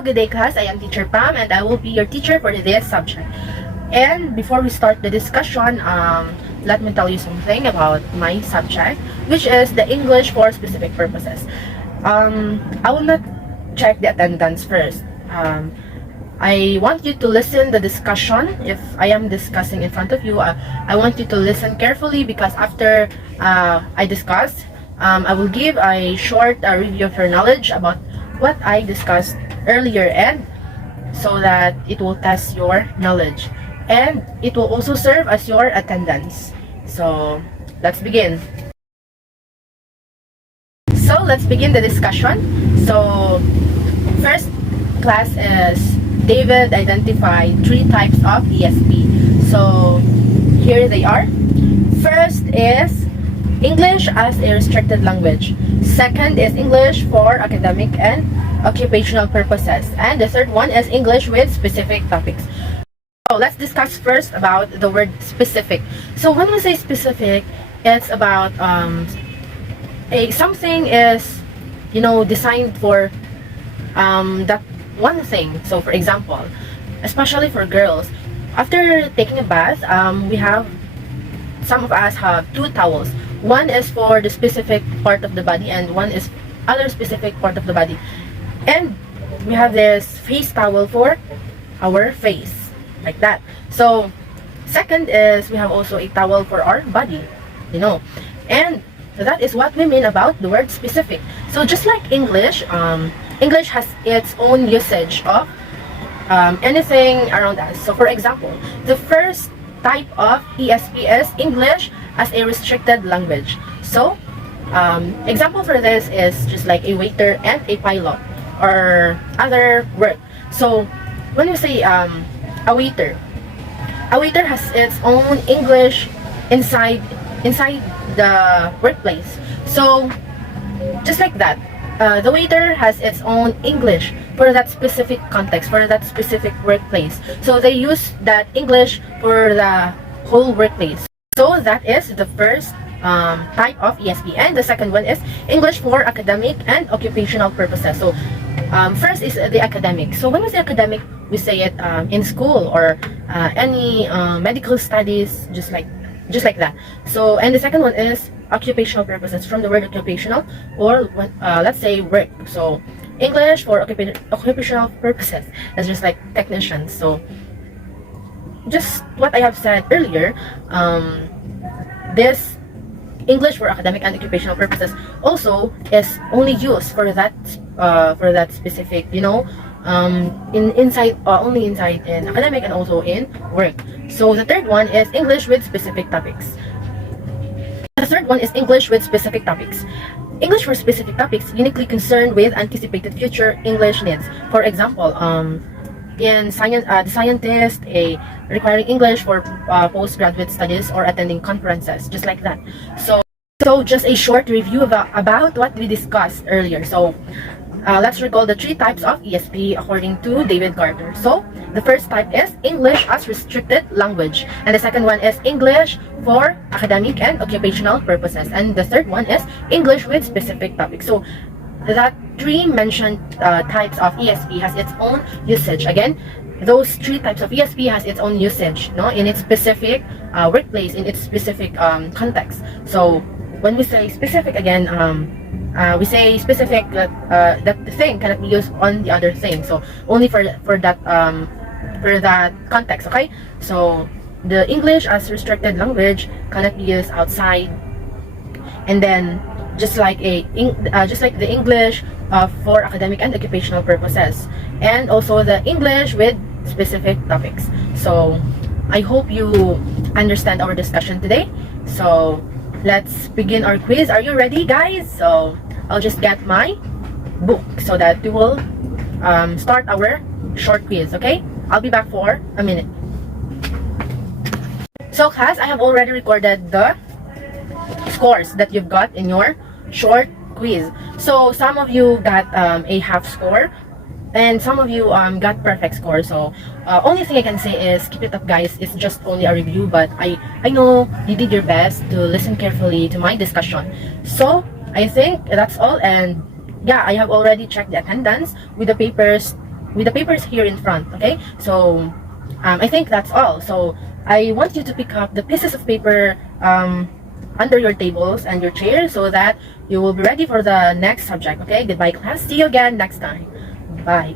Hello, good day class. I am Teacher Pam and I will be your teacher for today's subject. And before we start the discussion, let me tell you something about my subject, which is the English for specific purposes. I will not check the attendance first. I want you to listen the discussion. If I am discussing in front of you, I want you to listen carefully, because after I discuss, I will give a short review of your knowledge about what I discussed earlier, and so that it will test your knowledge and it will also serve as your attendance. So let's begin. So let's begin the discussion. So first class is David identified 3 types of ESP. So here they are. First is English as a restricted language. Second is English for academic and occupational purposes. And the third one is English with specific topics. So let's discuss first about the word specific. So when we say specific, it's about something is, designed for that one thing. So for example, especially for girls, after taking a bath, some of us have 2 towels. One is for the specific part of the body and one is other specific part of the body. And we have this face towel for our face, like that. So second is we have also a towel for our body, and that is what we mean about the word specific. So just like English, English has its own usage of anything around us. So for example, the first type of ESP is English as a restricted language. So example for this is just like a waiter and a pilot or other work. So when you say a waiter has its own English inside the workplace. So just like that, the waiter has its own English for that specific context, for that specific workplace. So they use that English for the whole workplace. So that is the first type of ESP. And the second one is English for academic and occupational purposes. So first is the academic. So when we say academic, we say it in school or any medical studies, just like that. So, and the second one is occupational purposes, from the word occupational, or let's say work. So English for occupational purposes is just like technicians. So just what I have said earlier, this English for academic and occupational purposes also is only used for that specific, only inside in academic and also in work. So the third one is English with specific topics. The third one is English with specific topics. English for specific topics uniquely concerned with anticipated future English needs. For example, in science, the scientist requiring English for postgraduate studies or attending conferences, just like that. So just a short review about what we discussed earlier. So let's recall the 3 types of ESP according to David Carter. So the first type is English as restricted language, and the second one is English for academic and occupational purposes, and the third one is English with specific topics. So that 3 mentioned types of ESP has its own usage. Again, those 3 types of ESP has its own usage, in its specific workplace, in that specific context. So when we say specific, again, we say specific that the thing cannot be used on the other thing. So only for that context. Okay. So the English as restricted language cannot be used outside, and then just like the English for academic and occupational purposes, and also the English with specific topics. So I hope you understand our discussion today. So let's begin our quiz. Are you ready, guys? So I'll just get my book so that we will start our short quiz. Okay, I'll be back for a minute. So class, I have already recorded the scores that you've got in your short quiz. So some of you got a half score, and some of you got perfect score. So only thing I can say is keep it up, guys. It's just only a review, but I know you did your best to listen carefully to my discussion. So I think that's all, and yeah, I have already checked the attendance with the papers with the papers here in front. Okay, so I think that's all. So I want you to pick up the pieces of paper under your tables and your chair so that you will be ready for the next subject. Okay, goodbye class, see you again next time. Bye.